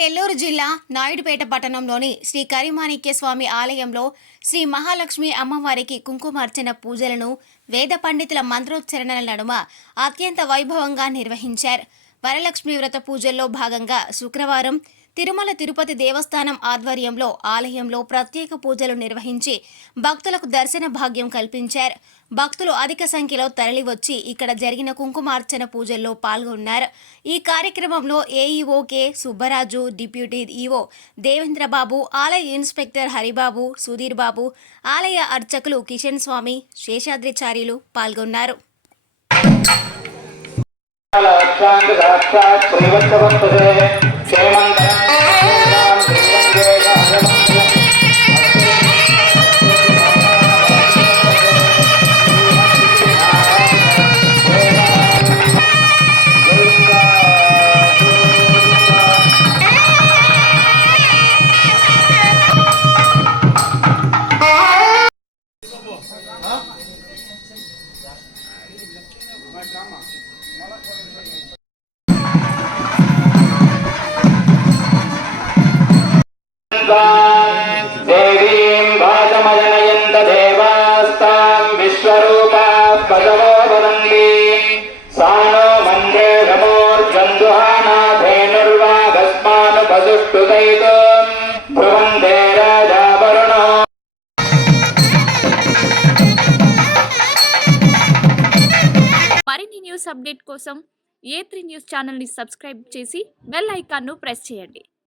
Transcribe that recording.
నెల్లూరు జిల్లా నాయుడుపేట పట్టణంలోని శ్రీ కరిమాణిక్య స్వామి ఆలయంలో శ్రీ మహాలక్ష్మి అమ్మవారికి కుంకుమార్చన పూజలను వేద పండితుల మంత్రోచ్చరణల నడుమ అత్యంత వైభవంగా నిర్వహించారు. వరలక్ష్మి వ్రత పూజల్లో భాగంగా శుక్రవారం తిరుమల తిరుపతి దేవస్థానం ఆధ్వర్యంలో ఆలయంలో ప్రత్యేక పూజలు నిర్వహించి భక్తులకు దర్శన భాగ్యం కల్పించారు. భక్తులు అధిక సంఖ్యలో తరలివచ్చి ఇక్కడ జరిగిన కుంకుమార్చన పూజల్లో పాల్గొన్నారు. ఈ కార్యక్రమంలో AEO K Subbaraju, deputy EO Devendra Babu, ఆలయ ఇన్స్పెక్టర్ హరిబాబు, సుధీర్ బాబు, ఆలయ అర్చకులు కిషన్ స్వామి, శేషాద్రిచార్యులు పాల్గొన్నారు. देवीं भाजमजनयन्त देवास्तां विश्वरूपा पदवो वदन्ति सा नो मन्त्रे नमोर्जन्दुहाना धेनुर्वागस्मानुपसुष्टुतैतो ध्रुवन्ते राजा वरुणो. మరిన్ని న్యూస్ అప్డేట్ కోసం A3 న్యూస్ ఛానల్ ని సబ్స్క్రైబ్ చేసి బెల్ ఐకాన్ ను ప్రెస్ చేయండి.